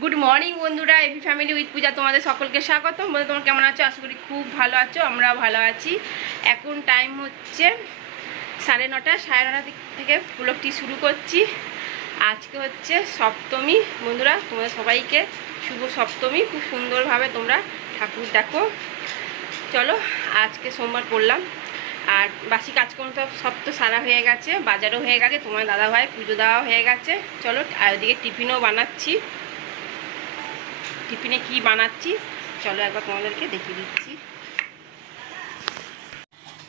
Good morning বন্ধুরা, AV family with পূজা তোমাদের সকলকে স্বাগত। বন্ধু তোমরা কেমন আছো? আশা করি খুব ভালো আছো, আমরাও ভালো আছি। এখন টাইম হচ্ছে 9:30, 9:30 থেকে ব্লগটি শুরু করছি। আজকে হচ্ছে সপ্তমী। বন্ধুরা তোমরা সবাইকে শুভ সপ্তমী। খুব সুন্দরভাবে তোমরা ঠাকুর দেখো। চলো, আজকে সোমবার পড়লাম আর বাসি কাজকর্ম তো সব তো সারা হয়ে গেছে, বাজারও হয়ে গেছে, তোমার দাদাভাই পুজো দেওয়া হয়ে গেছে। চলো, আর ওদিকে টিফিনও বানাচ্ছি। টিফিনে কি বানাচ্ছি চলো একবার তোমাদেরকে দেখিয়ে দিচ্ছি।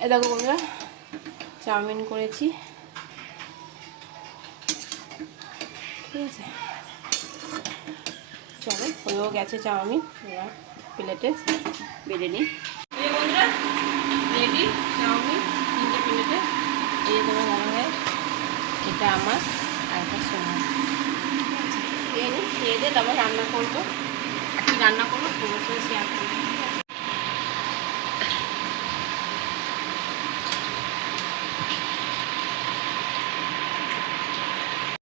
এ দেখো বন্ধুরা, চাউমিন করেছি, ঠিক আছে। চলো, হয়েও গেছে চাউমিন, এবার প্লেটে বেড়ে নিই। এই বন্ধুরা রেডি চাউমিন 3টে প্লেটে। এই তোমার মনে হয় এটা আমার আর একটা সময় খেয়ে নিই, খেয়ে দিয়ে তারপর রান্না করবো। কি রান্না করবো তোমার সঙ্গে শেয়ার করবো।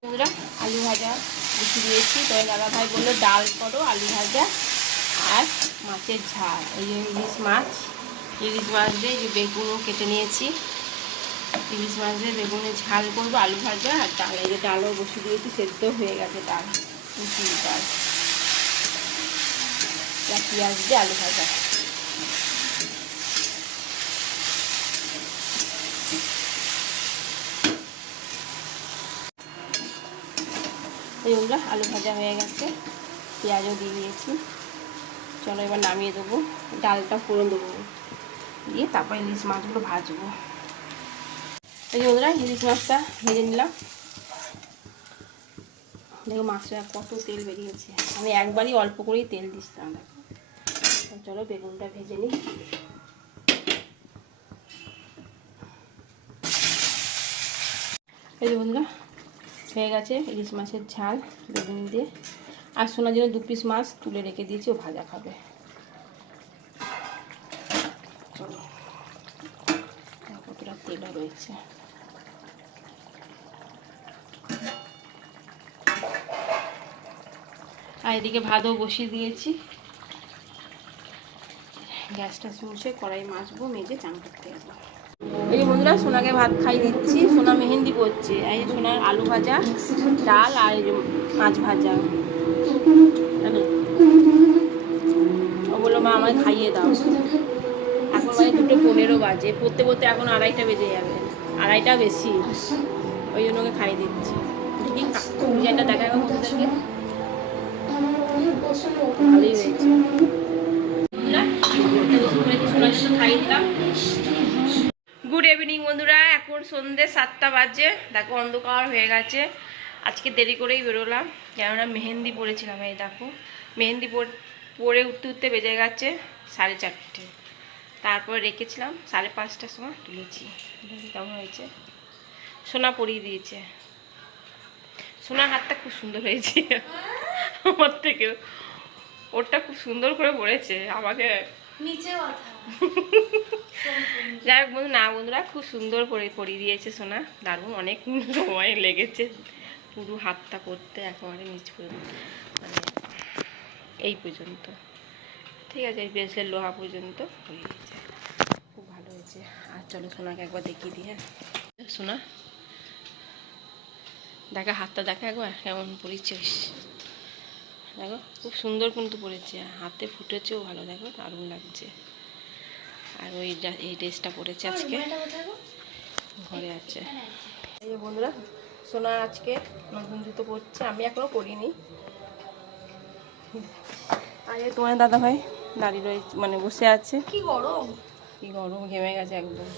বন্ধুরা আলু ভাজা বেশি দিয়েছি, তো দাদাভাই বললো ডাল করো, আলু ভাজা আর মাছের ঝাল। এই যে ইলিশ মাছ দিয়ে যে বেগুনও কেটে নিয়েছি, ইলিশ মাছ দিয়ে বেগুনের ঝাল করবো, আলু ভাজা আর ডাল। এই যে ডালও বসিয়ে দিয়েছি, সেদ্ধ হয়ে গেছে ডাল, মুসুর ডাল, পেঁয়াজ দিয়ে আলু ভাজা। এইগুলো আলু ভাজা হয়ে গেছে, পেঁয়াজও দিয়ে দিয়েছি। চলো এবার নামিয়ে দেবো, ডালটা ফোড়ন দেবো, দিয়ে তারপর ইলিশ মাছগুলো ভাজবো। এই যে বন্ধুরা ইলিশ মাছটা ভেজে নিলাম। দেখো মাছটা কত তেল বেরিয়েছে, আমি একবারই অল্প করেই তেল দিচ্ছিলাম। দেখো চলো বেগুনটা ভেজে নিই। এই যে বন্ধুরা হয়ে গেছে ইলিশ মাছের ঝাল বেগুন দিয়ে। আর সোনার জন্য 2 পিস মাছ তুলে রেখে দিয়েছি, ও ভাজা খাবে। চলো, কতটা তেলও রয়েছে। আর এদিকে ভাতও বসিয়ে দিয়েছি, গ্যাসটা চলছে, কড়াই মাজবো, মেজে চান করতে যাবো। এই যে বন্ধুরা সোনাকে ভাত খাই দিচ্ছি, সোনা মেহেন্দি পড়ছে। এই যে সোনার আলু ভাজা, ডাল আর এই যে মাছ ভাজা। ও বললো মা আমায় খাইয়ে দাও। এখন বাজে 2:15 বাজে, পড়তে পড়তে এখন 2:30টা বেজে যাবে, 2:30টা বেশি। ওই জন্য ওকে খাইয়ে দিচ্ছি। দেখি ডিজাইনটা দেখা গেল বন্ধুদেরকে, ভালোই হয়েছে। খাইয়ে দিলাম। গুড ইভিনিং বন্ধুরা, এখন সন্ধ্যে 7টা বাজে। দেখো অন্ধকার হয়ে গেছে, আজকে দেরি করেই বেরোলাম, কেননা মেহেন্দি পরেছিলাম। এই দেখো মেহেন্দি পরে উঠতে উঠতে বেজে গেছে 4:30। তারপর রেখেছিলাম 5:30টার সময় তুলেছি। কেমন হয়েছে? সোনা পরিয়ে দিয়েছে, সোনার হাতটা খুব সুন্দর হয়েছে আমার থেকে, ওরটা খুব সুন্দর করে পড়েছে, আমাকে নিচে যাই হোক বন্ধু, না বন্ধুরা খুব সুন্দর করে পরিয়ে দিয়েছে সোনা, দারুণ। অনেক সময় লেগেছে পুরো হাতটা করতে, একেবারে নিচ পর্যন্ত, মানে এই পর্যন্ত, ঠিক আছে, এই ব্রেসলেট লোহা পর্যন্ত হয়ে গেছে, খুব ভালো হয়েছে। আর চলো সোনাকে একবার দেখিয়ে দিয়ে, সোনা দেখা হাতটা দেখা একবার কেমন পরিচিস। দেখো খুব সুন্দর কিন্তু পড়েছে, হাতে ফুটেছেও ভালো, দেখো দারুণ লাগছে। আর ওই এই ড্রেসটা পরেছে আজকে, ঘরে আছে। এই যে বন্ধুরা সোনা আজকে নতুন জুতো পরছে, আমি এখনো পরিনি। আর তোমার দাদা ভাই দাঁড়িয়ে রয়েছে, মানে বসে আছে। কি গরম, কি গরম, ঘেমে গেছে একদম।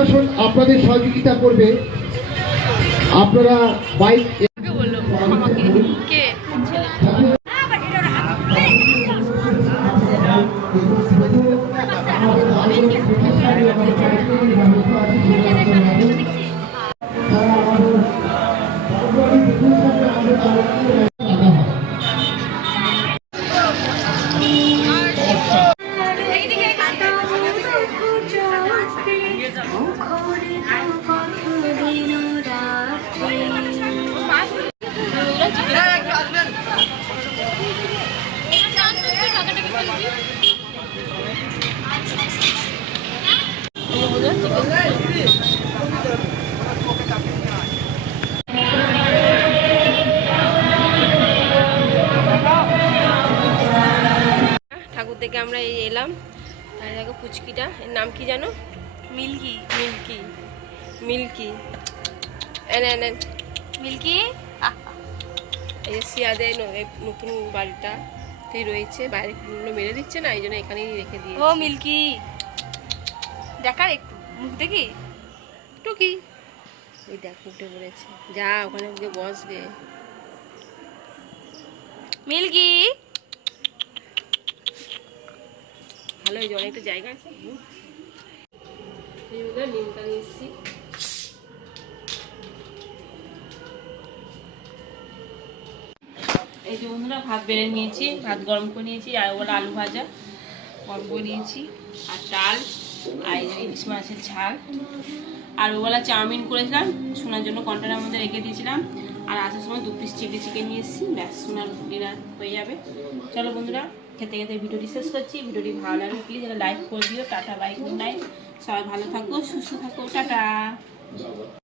প্রশাসন আপনাদের সহযোগিতা করবে। আপনারা বাইক বললো আমাকে কে ঠাকুর থেকে আমরা এই এলাম। তাই দেখো পুচকিটা, এর নাম কি জানো? মিল্কি। মিল্কি মিল্কি এনে মিল্কি। এই যে সিয়াদের নতুন বাড়িটাতেই রয়েছে, বাইরে মেরে দিচ্ছে না, এই জন্য এখানেই রেখে দিয়ে। ও মিল্কি দেখার একটু মুখ দেখি টুকি, ওই দেখ উঠে পড়েছে, যা ওখানে গিয়ে বসবে। মিল্কি ভালো, এই যে অনেকটা জায়গা আছে। নিমকা নিয়ে এসছি। এই যে বন্ধুরা ভাত বেড়ে নিয়েছি, ভাত গরম করে নিয়েছি, আর ওগুলো আলু ভাজা গরম করে নিয়েছি, আর ডাল, আর এই যে ইলিশ মাছের ঝাল, আর ওগুলা চাউমিন করেছিলাম সোনার জন্য, কন্টেনারের মধ্যে রেখে দিয়েছিলাম। আর আসার সময় 2 পিস চিলি চিকেন নিয়ে এসেছি, ব্যাস সোনার ডিনার হয়ে যাবে। চলো বন্ধুরা, খেতে খেতে ভিডিওটি শেষ করছি। ভিডিওটি ভালো লাগলে প্লিজ লাইক করে দিও। Tata, bye, good night. সবাই ভালো থাকো, সুস্থ থাকো, টাটা।